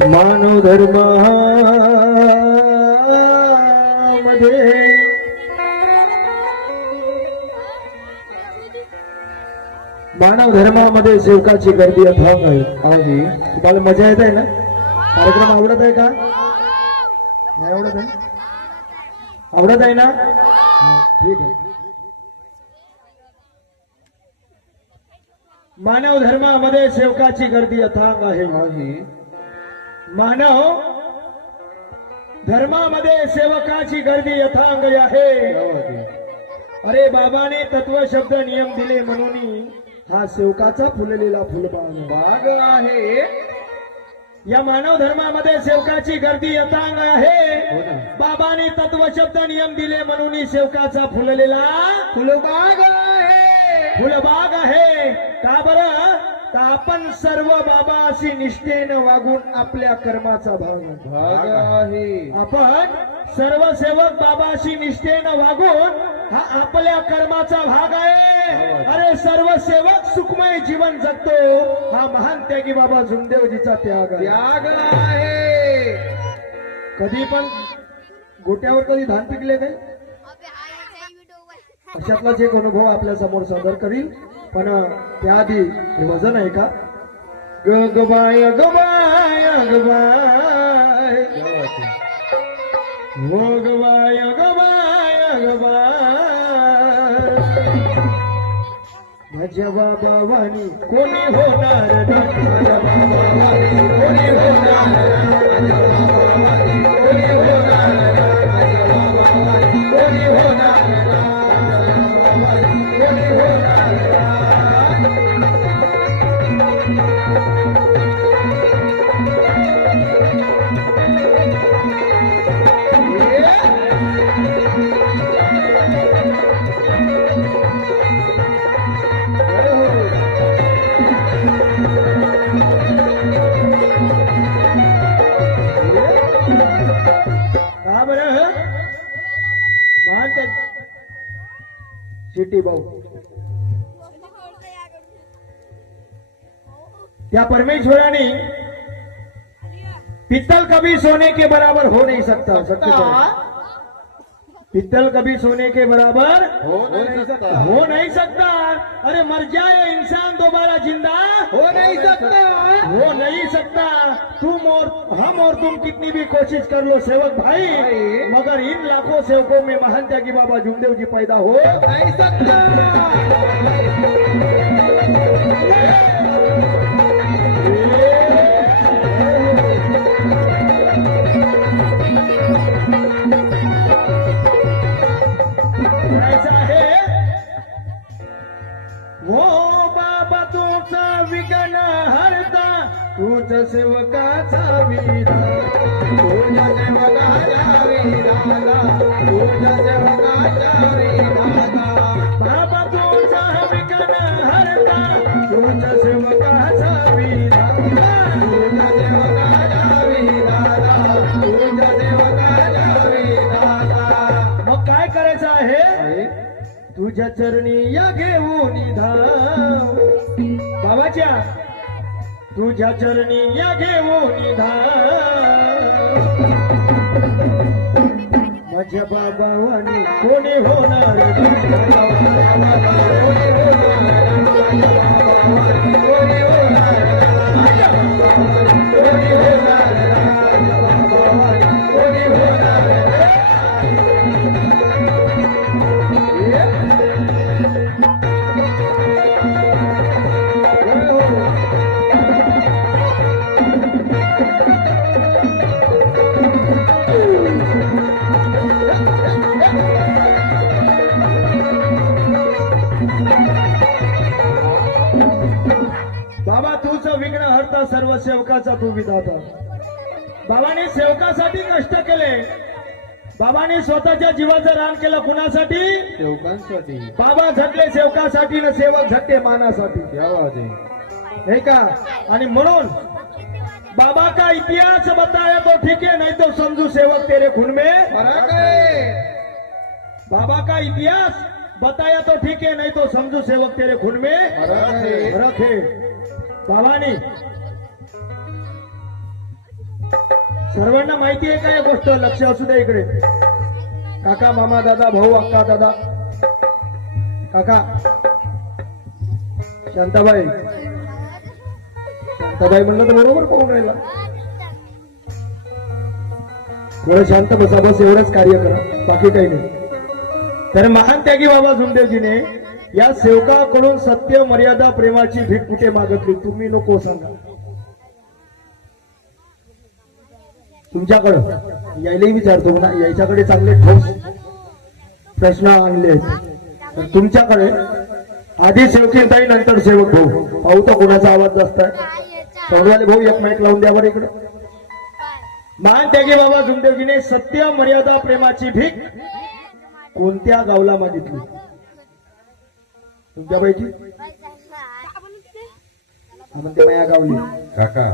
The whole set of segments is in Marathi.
मानव धर्मामध्ये मानव धर्मामध्ये सेवकाची गर्दी अथांग आहे. आवाजी तुम्हाला मजा येत आहे ना? कार्यक्रम आवडत आहे का? नाही आवडत आहे? आवडत आहे ना? ठीक आहे. मानव धर्मामध्ये सेवकाची गर्दी अथांग आहे. मानव धर्मामध्ये सेवकाची गर्दी यथांग आहे. अरे बाबाने तत्व शब्द नियम दिले म्हणून हा सेवकाचा फुललेला फुलबाग आहे. या मानव धर्मामध्ये सेवकाची गर्दी यथांग आहे. बाबाने तत्व शब्द नियम दिले म्हणून सेवकाचा फुललेला फुलबाग आहे. फुलबाग आहे का बरं? का आपण सर्व बाबाशी निष्ठेनं वागून आपल्या कर्माचा भाग आहे. आपण सर्व सेवक बाबाशी निष्ठेनं वागून हा आपल्या कर्माचा भाग आहे. अरे सर्व सेवक सुखमय जीवन जगतो हा महान त्यागी बाबा झुमदेवजीचा त्याग आहे. कधी पण गोट्यावर कधी धान पिकले नाही अशातलाच एक अनुभव आपल्या समोर सादर करील. पण त्याआधी हे वजन आहे का? गगबाय गबाय गबाय गबाय गबाय गबाय माझ्या बाबावानी कोणी होणार नाही. माझ्या बाबावानी कोणी होणार नाही. कोणी होणार नाही. कोणी होणार नाही. कोणी होणार शेट्टी भाऊ त्या परमेश्वराने पित्तल कभी सोने के बराबर हो नहीं सकता. पित्तल कभी सोने के बराबर हो नहीं सकता. अरे मर जाए इंसान दोबारा जिंदा हो नहीं सकता. तुम और हम और तुम कितनी भी कोशिश कर लो सेवक भाई, मगर इन लाखों सेवकों में महान त्यागी बाबा झुमदेव जी पैदा हो नहीं सकता. वो बाबा तुझा विघ्न हरता तुझ्या सेवकाचा वीरा. तुझ्या सेवकाचा वीरा. तुझ्या सेवकाचा वीरा. बाबा तुझा विघ्न हरता तुझ्या सेवकाचा वीरा. तुझ्या सेवकाचा वीरा. तुझ्या सेवकाचा वीरा. मग काय करायचं आहे? तुझ्या चरणी या घेऊन धाव बाबाच्या. तुझ्या चरणी या घेऊन धाव माझ्या बाबावानी कोणी होणार. कोणी होणार. बाबा तूच विघ्न हरता सर्व सेवकाचा तू विधाता. बाबाने सेवकासाठी कष्ट केले. बाबाने स्वतःच्या जीवाचं रान केलं. कुणासाठी? सेवकांसाठी. बाबा झटले सेवकासाठी न सेवक झटले मानासाठी. हे का? आणि म्हणून बाबा का इतिहास बताया तो ठीक है, नहीं तो समझू सेवक तेरे खून में फर्क है. बाबा का इतिहास बताया तो ठीक है, नहीं तो समझू सेवक तेरे खून में फर्क है. बाबानी सर्वांना माहिती आहे काय गोष्ट, लक्ष असू द्या इकडे. काका, मामा, दादा, भाऊ, अक्का, दादा, काका, शांताबाई. शांताबाई म्हणलं तर बरोबर पाहून राहिला. थोडं शांत बसा, बस एवढंच कार्य करा, बाकी काही नाही. तर महान त्यागी बाबा झुमदेवजीने या सेवकाकडून सत्य, मर्यादा, प्रेमाची भीक कुठे मागितली? तुम्ही नको सांगा. तुमच्याकडं यायलाही विचारतो म्हणा, याच्याकडे चांगले ठोस प्रश्न आणले आहेत. तर तुमच्याकडे आधी सेवकीताई, नंतर सेवक भाऊ. भाऊ तर कोणाचा आवाज जास्त आहे? चौरवाले भाऊ एक माईक लावून द्या बरं इकडं. महान त्यागी बाबा झुमदेवजीने सत्य, मर्यादा, प्रेमाची भीक कोणत्या गावला मागितली? तुमच्या पैकी म्हणते माया गावली. काका,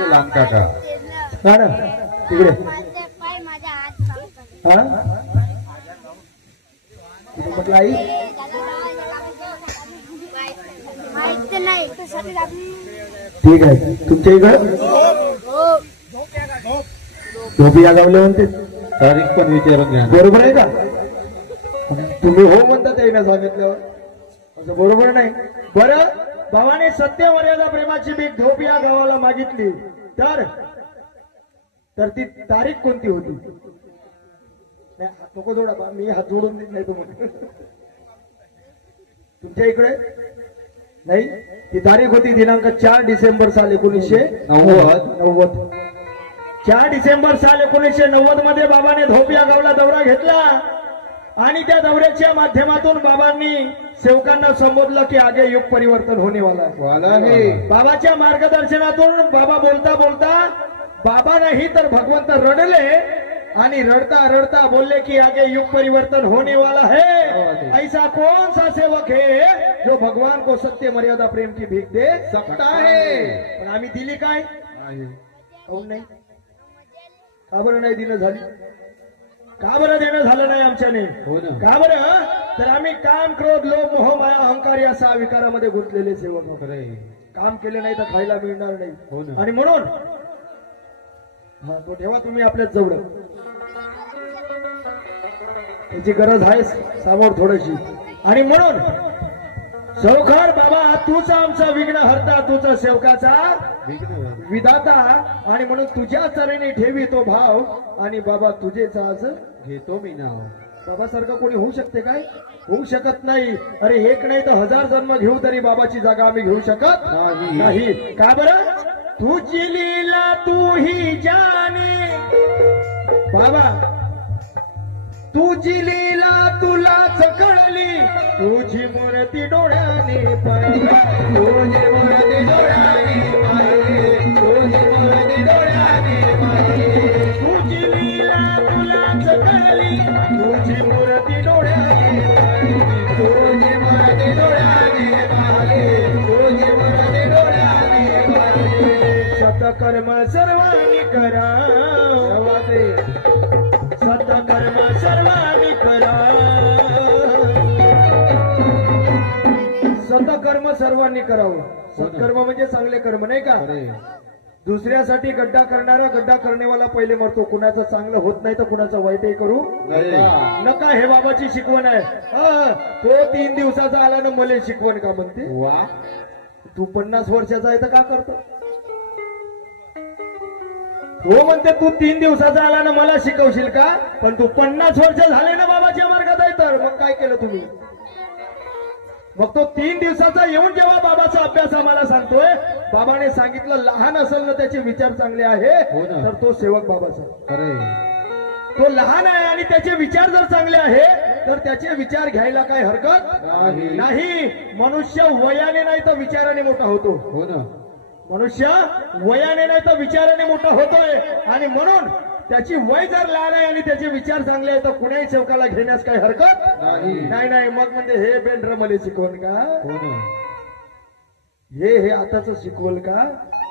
लहान काका, हा ना तिकडे. हा म्हटलं आई ठीक आहे. तुमच्या इकडं धोबी या गावले म्हणते. तारीख पण विचारून घ्या. बरोबर आहे का? तुम्ही हो म्हणतात येईना सांगितल्यावर असं बरोबर नाही. बरं, भावाने सत्य, मर्यादा, प्रेमाची भीक धोप या गावाला मागितली, तर ती तारीख कोणती होती? नाही, हात नको जोडा बा, मी हात जोडून देत नाही तुम्हाला. तुमच्या इकडे नाही, ती तारीख होती दिनांक 4 डिसेंबर साल 1990. 4 डिसेंबर साल 1990 मध्ये बाबाने धोप या गावाला दौरा घेतला आणि त्या दौऱ्याच्या माध्यमातून बाबांनी सेवकांना संबोधलं की आगे युग परिवर्तन होने वाला है. बाबाच्या मार्गदर्शनातून बाबा बोलता बोलता, बाबा नाही तर भगवंत रडले आणि रडता रडता बोलले की आगे युग परिवर्तन होने वाला है. ऐसा कौन सा सेवक है जो भगवान को सत्य, मर्यादा, प्रेम की भीख दे सकता है? पण आम्ही दिली काय? काऊन नाही? का बरं नाही दिलं झाली? का बरं देणं झालं नाही आमच्याने? का बरं? तर आम्ही काम, क्रोध, लोभ, मोह, माया, अहंकार या 6 विकारामध्ये गुंतलेले सेवक आहोत. काम केले नाही तर खायला मिळणार नाही. आणि म्हणून हा तो ठेवा तुम्ही आपल्याच जवळ, त्याची गरज आहे समोर थोडीशी. आणि म्हणून सौखार बाबा, तूच आमचा विघ्न हरता, तुझा सेवकाचा विधाता. आणि म्हणून तुझ्या चरणी ठेवी तो भाव आणि बाबा तुझेच आज घेतो मी नाव. बाबासारखं कोणी होऊ शकते काय? होऊ शकत नाही. अरे एक नाही तर 1000 जन्म घेऊ तरी बाबाची जागा आम्ही घेऊ शकत नाही. का बरं? तुझी लीला तू ही जाने बाबा, तुझी लीला तुलाच कळली, तुझी मूर्ती डोळ्याने पाहिली, तुझी मूर्ती डोळ्याने पाहिली, तुझी मूर्ती डोळ्याने पाहिली. तुझी लीला तुलाच कळली, तुझी मूर्ती डोळ्याने पाहिली, तुझी मूर्ती डोळ्याने पाहिली, तुझी मूर्ती डोळ्याने पाहिली. सतकर्म सर्वांनी करा, सतकर्म सर्वांनी करा, सतकर्म सर्वांनी करावं. सत्कर्म म्हणजे चांगले कर्म नाही का? दुसऱ्यासाठी गड्डा करणारा गड्डा करणेवाला पहिले मरतो. कुणाचं चांगलं होत नाही तर कुणाचं वाईटही करू नका. हे बाबाची शिकवण आहे. तो 3 दिवसाचा आला ना मले शिकवण का म्हणते? वा, तू 50 वर्षाचा आहे तर का करतो? हो म्हणते तू 3 दिवसाचा आला ना मला शिकवशील का? पण तू 50 वर्ष झाले ना बाबाच्या मार्गात आहे तर मग काय केलं तुम्ही? मग तो 3 दिवसाचा येऊन जेव्हा बाबाचा अभ्यास आम्हाला सांगतोय, बाबाने सांगितलं लहान असेल ना त्याचे विचार चांगले आहे तर तो सेवक बाबाचा. तो लहान आहे आणि त्याचे विचार जर चांगले आहे तर त्याचे विचार घ्यायला काय हरकत नाही. मनुष्य वयाने नाही तर विचाराने मोठा होतो. हो ना, मनुष्य वयाने नाही तर विचाराने मोठा होतोय. आणि म्हणून त्याची वय जर लहान आहे आणि त्याचे विचार चांगले आहेत तर कुणाही सेवकाला घेण्यास काही हरकत नाही. नाही मग म्हणजे हे बेंड्र मला शिकवण का? हे आताच शिकवल का?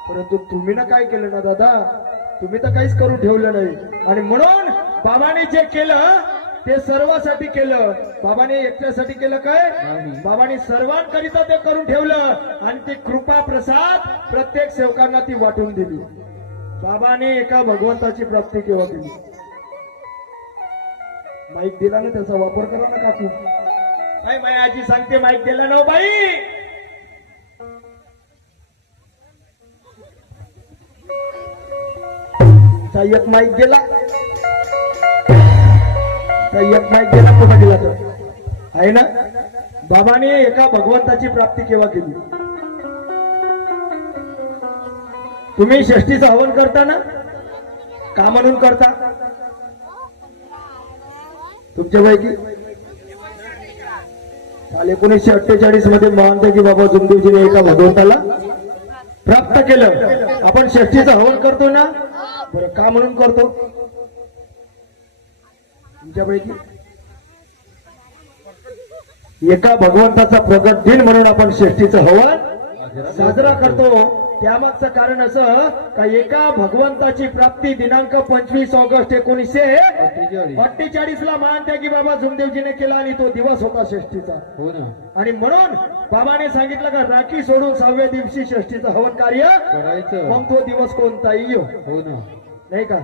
परंतु तुम्ही ना काय केलं ना दादा, तुम्ही तर काहीच करून ठेवलं नाही. आणि म्हणून बाबाने जे केलं ते सर्वांसाठी केलं. बाबाने एकट्यासाठी केलं काय? बाबाने सर्वांकरिता ते करून ठेवलं आणि ती कृपा प्रसाद प्रत्येक सेवकांना ती वाटून दिली. बाबाने एका भगवंताची प्राप्ती केव्हा केली? माईक दिला ना, त्याचा वापर करा ना काकू. बाई माझी आजी सांगते माईक दिला ना हो बाई. एक माईक गेला, एक माईक गेला, कुठं गेला तर आहे ना. बाबाने एका भगवंताची प्राप्ती केव्हा केली? तुम्ही षष्टीचं हवन करता ना, का म्हणून करता? तुमच्यापैकी साल 1948 मध्ये महानतेजी बाबा जुमदेवजीने एका भगवंताला प्राप्त केलं. आपण षष्टीचं हवन करतो ना, बरं का म्हणून करतो? तुमच्यापैकी एका भगवंताचा प्रगट दिन म्हणून आपण षष्टीचं हवन साजरा करतो. त्यामागचं कारण असं का एका भगवंताची प्राप्ती दिनांक 25 ऑगस्ट 1948 ला महानत्यागी बाबा जुमदेवजीने केला आणि तो दिवस होता षष्टीचा. हो ना. आणि म्हणून बाबाने सांगितलं का राखी सोडून 6व्या दिवशी षष्टीचं हवन कार्य करायचं. मग तो दिवस कोणताही येऊ हो ना. नाही का.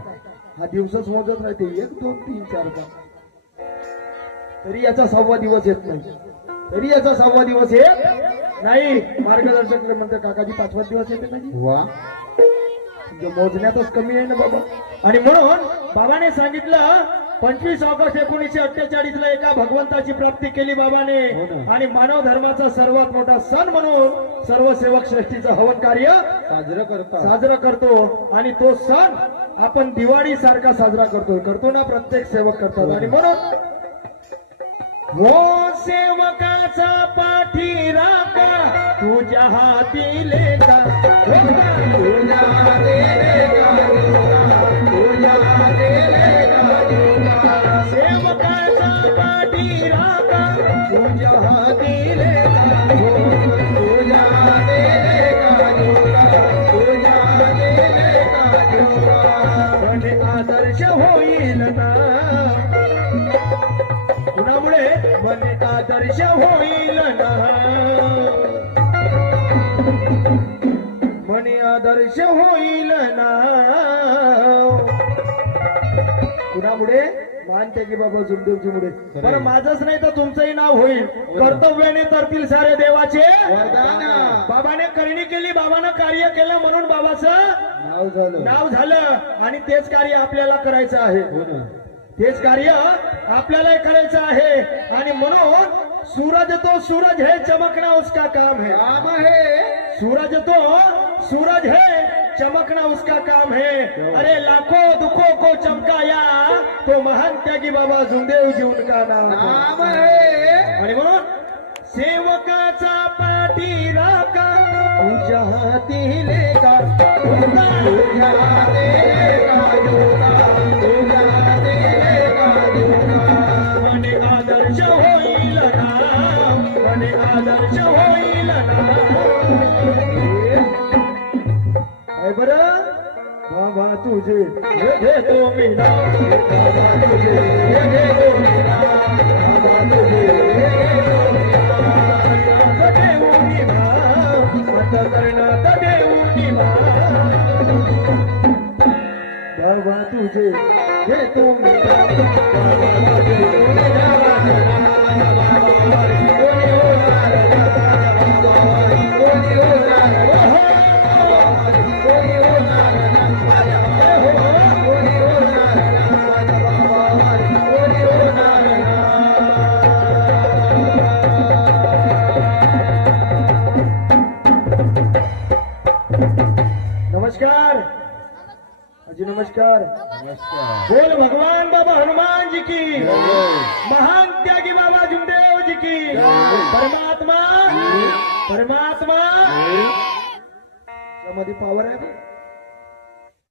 हा दिवसच मोजत राहते 1 2 3 4 5 तरी याचा 6वा दिवस येत नाही. तरी याचा 6वा दिवस येत नाही. मार्गदर्शक म्हणते काकाजी 5वा दिवस येते नाही. वा. मोजण्यातच कमी आहे ना बाबा. आणि म्हणून बाबाने सांगितलं 25 ऑगस्ट 1948 ला एका भगवंताची प्राप्ती केली बाबाने. हो ना. आणि मानव धर्माचा सर्वात मोठा सण म्हणून सर्व सेवक षष्टीचं हवन कार्य साजरा करतो. आणि तो सण आपण दिवाळी सारखा साजरा करतो ना, प्रत्येक सेवक करतात. आणि म्हणून हो सेवकाचा पाठी राखा तुझ्या हाती लेखा, तुझ्या हाती लेखा, तुझ्या हाती लेखा. सेवकाचा पाठी राखा तुझ्या हाती लेखा, तुझ्या हाती लेखा, तुझ्या हाती लेखा. पण आदर्श होईल ना कुणामुळे? म्हणे आदर्श होईल ना, म्हणे आदर्श होईल ना. कुणामुळे? मानत्यागी बाबा जुमदेवजीमुळे. बरं माझंच नाही तर तुमचंही नाव होईल. कर्तव्याने तरतील सारे देवाचे बाबाने करणी केली, बाबानं कार्य केलं म्हणून बाबाचं नाव झालं. आणि तेच कार्य आपल्याला करायचं आहे. तेच कार्य आपल्याला करायचं आहे. आणि म्हणून सूरज तो सूरज है चमकना उसका काम है. सूरज तो सूरज है चमकना उसका काम है. अरे लाखों दुखों को चमकाया तो महान त्यागी बाबा जुमदेव जी उनका नाम है. आणि म्हणून सेवकाचा पाठी राखा तुझ्या हाती लेखा, तुझ्या हाती लेखा, तुझ्या हाती लेखा. म्हणे आदर्श होईल ना, म्हणे आदर्श होईल ना. काय बरं बाबा तुझे घेतो मी नाव, बाबा तुझे घेतो मी नाव, बाबा तुझे घेतो मी नाव. देऊ मी भाव अंतःकरणात देऊ मी भाव, बाबा तुझे घेतो मी नाव, बाबा तुझे नमस्कार अजी, नमस्कार. बोल भगवान बाबा हनुमान जी की, महान त्यागी बाबा जुमदेव जी की. परमात्मा परमात्मा मध्ये पावर आहे.